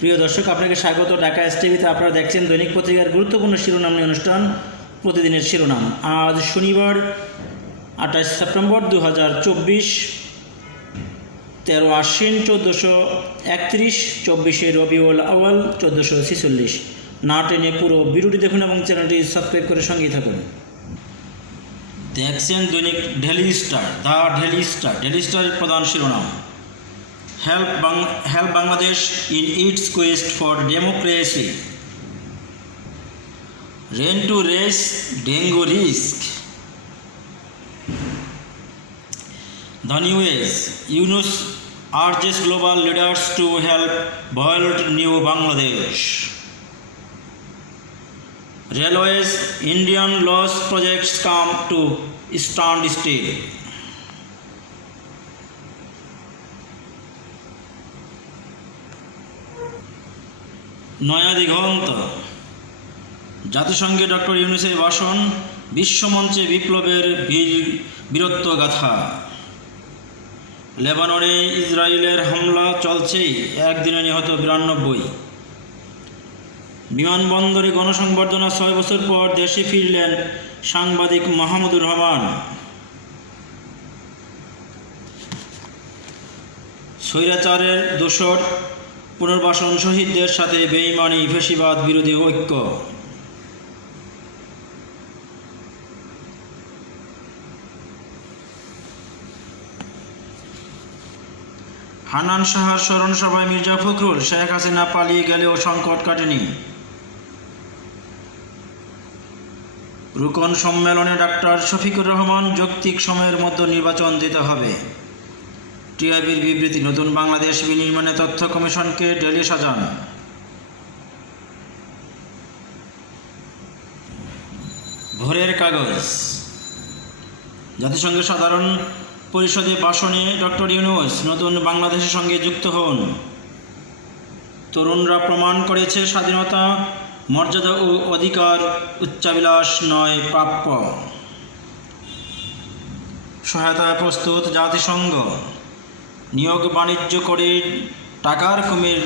প্রিয় দর্শক, আপনাকে স্বাগত। ঢাকা এস টিভিতে আপনারা দেখছেন দৈনিক পত্রিকার গুরুত্বপূর্ণ শিরোনাম নিয়ে অনুষ্ঠান, প্রতিদিনের শিরোনাম। আজ শনিবার, আঠাশ সেপ্টেম্বর দু হাজার চব্বিশ, তেরো আশ্বিন চোদ্দোশো একত্রিশ, চব্বিশে রবিউল আওয়াল চোদ্দোশো ছেচল্লিশ। না টেনে পুরো ভিডিওটি দেখুন এবং চ্যানেলটি সাবস্ক্রাইব করে সঙ্গেই থাকুন। দেখছেন দৈনিক daily star, the daily star daily স্টারের প্রধান শিরোনাম। Help, Bang- help Bangladesh in its quest for democracy. Rain to raise dengue risk. The news Yunus urges global leaders to help build new Bangladesh. Railways Indian loss projects come to standstill. Naya Diganta. জাতিসংঘে doctor UNICEF ভাষণ, বিশ্বমঞ্চে বিপ্লবের বীর বীরত্ব গাথা। লেবাননে ইসরায়েলের হামলা চলছেই, একদিনে নিহত বিরানব্বই। বিমানবন্দরে গণসংবর্ধনা ছয় বছর পর দেশে ফিরলেন সাংবাদিক মাহমুদুর রহমান। স্বৈরাচারের দোসর পুনর্বাসন শহীদদের সাথে বেইমানি ফেসিবাদ বিরোধী ঐক্য। হানান সাহার স্মরণ সভায় মির্জা ফখরুল শেখ হাসিনা পালিয়ে গেলেও সংকট কাটেনি। রুকন সম্মেলনে ডাক্তার শফিকুর রহমান যৌক্তিক সময়ের মধ্যে নির্বাচন দিতে হবে। টিআইবির বিবৃতি, নতুন বাংলাদেশ বিনির্মাণে তথ্য কমিশনকে ডেলি সাজান। ভোরের কাগজ। জাতিসংঘের সাধারণ পরিষদে ভাষণে ডক্টর ইউনুস নতুন বাংলাদেশের সঙ্গে যুক্ত হন। তরুণরা প্রমাণ করেছে স্বাধীনতা, মর্যাদা ও অধিকার উচ্চাবিলাস নয়, প্রাপ্য। সহায়তায় প্রস্তুত জাতিসংঘ। নিয়োগ বাণিজ্য করে টাকার কুমির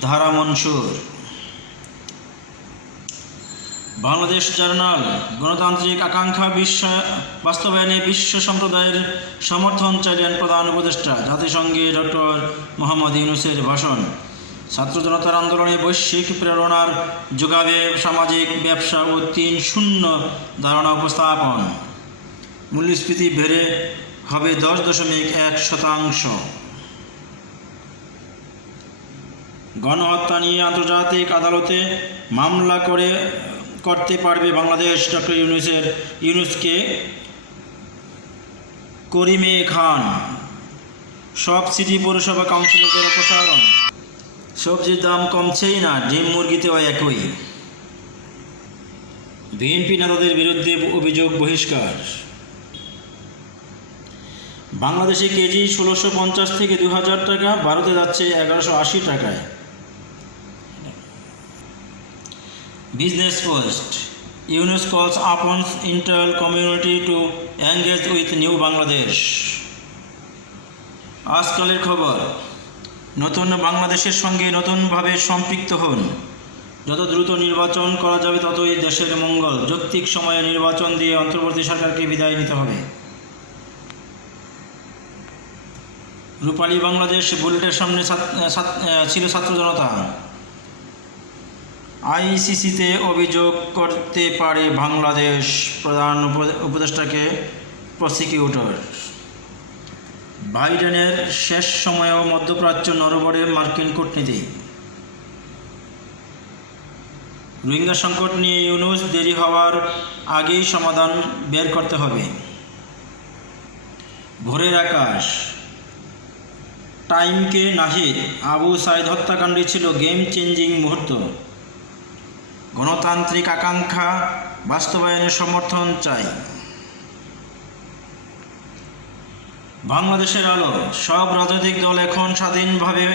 ধারা মনসুর বাংলাদেশ জার্নাল, গণতান্ত্রিক আকাঙ্ক্ষা বিশ্ব, বাস্তবায়নে বিশ্ব সম্প্রদায়ের সমর্থন চাইলেন প্রধান উপদেষ্টা, জাতিসংঘে ডক্টর মোহাম্মদ ইউনুসের ভাষণ। ছাত্র জনতার আন্দোলনে বৈশ্বিক প্রেরণার যোগাবে সামাজিক ব্যবসা ও তিন শূন্য ধারণা উপস্থাপন। মূল্যস্ফীতি বেড়ে হবে দশ দশমিক এক শতাংশ। গণহত্যা নিয়ে আন্তর্জাতিক আদালতে মামলা করে, করতে পারবে বাংলাদেশ ডক্টর ইউনুসের, ইউনুসকে করিমে খান। সব সিটি পৌরসভা কাউন্সিলরদের অপসারণ। সবজির দাম কমছেই না, ডিম মুরগিতেও একই। বিএনপি নেতাদের বিরুদ্ধে অভিযোগ বহিষ্কার। বাংলাদেশে কেজি ষোলোশো পঞ্চাশ থেকে দু হাজার টাকা, ভারতে যাচ্ছে এগারোশো আশি টাকায়। Business post Yunus calls upon community to engage with new Bangladesh আজকালের খবর, নতুন বাংলাদেশের সঙ্গে নতুনভাবে সম্পৃক্ত হন। যত দ্রুত নির্বাচন করা যাবে, ততই দেশের মঙ্গল। যৌক্তিক সময়ে নির্বাচন দিয়ে অন্তর্বর্তী সরকারকে বিদায় নিতে হবে। রূপালী বাংলাদেশ বুলেটের সামনে ছিল ছাত্র জনতা। আইসিসিতে অভিযোগ করতে পারে বাংলাদেশ প্রধান উপ- উপদেষ্টাকে প্রসিকিউটর। বাইডেনের শেষ সময়েও মধ্যপ্রাচ্য নরবরে মার্কিন কূটনীতি। রোহিঙ্গা সংকট নিয়ে ইউনুস দেরি হওয়ার আগেই সমাধান বের করতে হবে। ভোরের আকাশ। টাইমকে নাহিদ আবু সাইদ হত্যাকাণ্ডই ছিল গেম চেঞ্জিং মুহূর্ত। গণতান্ত্রিক আকাঙ্ক্ষা বাস্তবায়নের সমর্থন চাই। বাংলাদেশের আলো, সব রাজনৈতিক দল এখন স্বাধীনভাবে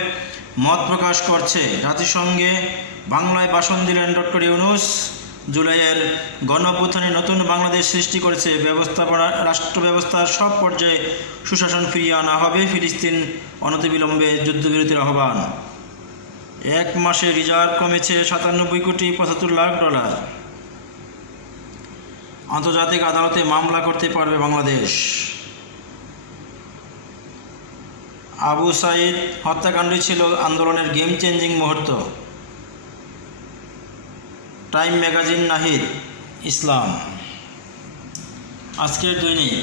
মত প্রকাশ করছে। জাতিসংঘে বাংলায় ভাষণ দিলেন ডক্টর ইউনুস। জুলাইয়ের গণঅভ্যুত্থানে নতুন বাংলাদেশ সৃষ্টি করেছে ব্যবস্থাপনা রাষ্ট্র ব্যবস্থার সব পর্যায়ে সুশাসন ফিরিয়ে আনা হবে ফিলিস্তিন অনতিবিলম্বে যুদ্ধবিরতির আহ্বান। এক মাসে রিজার্ভ কমেছে সাতানব্বই কোটি পঁচাত্তর লাখ ডলার। আন্তর্জাতিক আদালতে মামলা করতে পারবে বাংলাদেশ। আবু সাইদ হত্যাকাণ্ডই ছিল আন্দোলনের গেম চেঞ্জিং মুহূর্ত। টাইম ম্যাগাজিন নাহিদ ইসলাম আজকের দৈনিক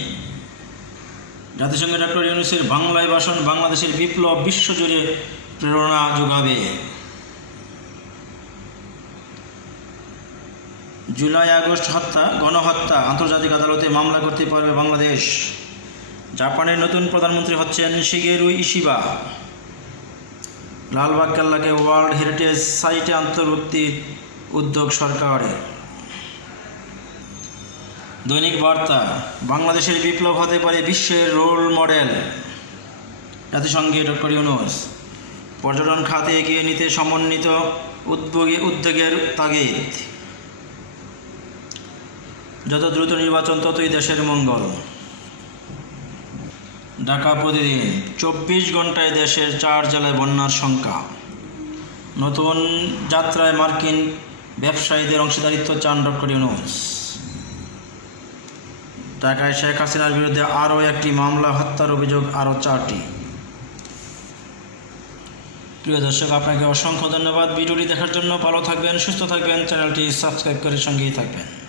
জাতিসংঘ ডক্টর ইউনুসের বাংলায় ভাষণ বাংলাদেশের বিপ্লব বিশ্বজুড়ে প্রেরণা যোগাবে। জুলাই, আগস্ট হত্যা, গণহত্যা, আন্তর্জাতিক আদালতে মামলা করতে পারবে বাংলাদেশ। জাপানের নতুন প্রধানমন্ত্রী হচ্ছেন শিগেরু ইশিবা। লালবাগ কেল্লাকে ওয়ার্ল্ড হেরিটেজ সাইটে অন্তর্ভুক্তির উদ্যোগ সরকারের। দৈনিক বার্তা, বাংলাদেশের বিপ্লব হতে পারে বিশ্বের রোল মডেল। জাতিসংঘে ডক্টর ইউনুস, পর্যটন খাতে এগিয়ে নিতে সমন্বিত উদ্যোগে উদ্যোগের তাগিদ। যত দ্রুত নির্বাচন, ততই দেশের মঙ্গল। ঢাকা প্রতিদিন চব্বিশ ঘন্টায় দেশের চার জেলায় বন্যার সংখ্যা। নতুন যাত্রায় মার্কিন ব্যবসায়ীদের অংশীদারিত্ব চান ডক্টর ইউনুস। ঢাকায় শেখ হাসিনার বিরুদ্ধে আরও একটি মামলা, হত্যার অভিযোগ আরও চারটি। প্রিয় দর্শক, আপনাকে অসংখ্য ধন্যবাদ। ভিডিওটি দেখার জন্য ভালো থাকবেন, সুস্থ থাকবেন। চ্যানেলটি সাবস্ক্রাইব করে সঙ্গেই থাকবেন।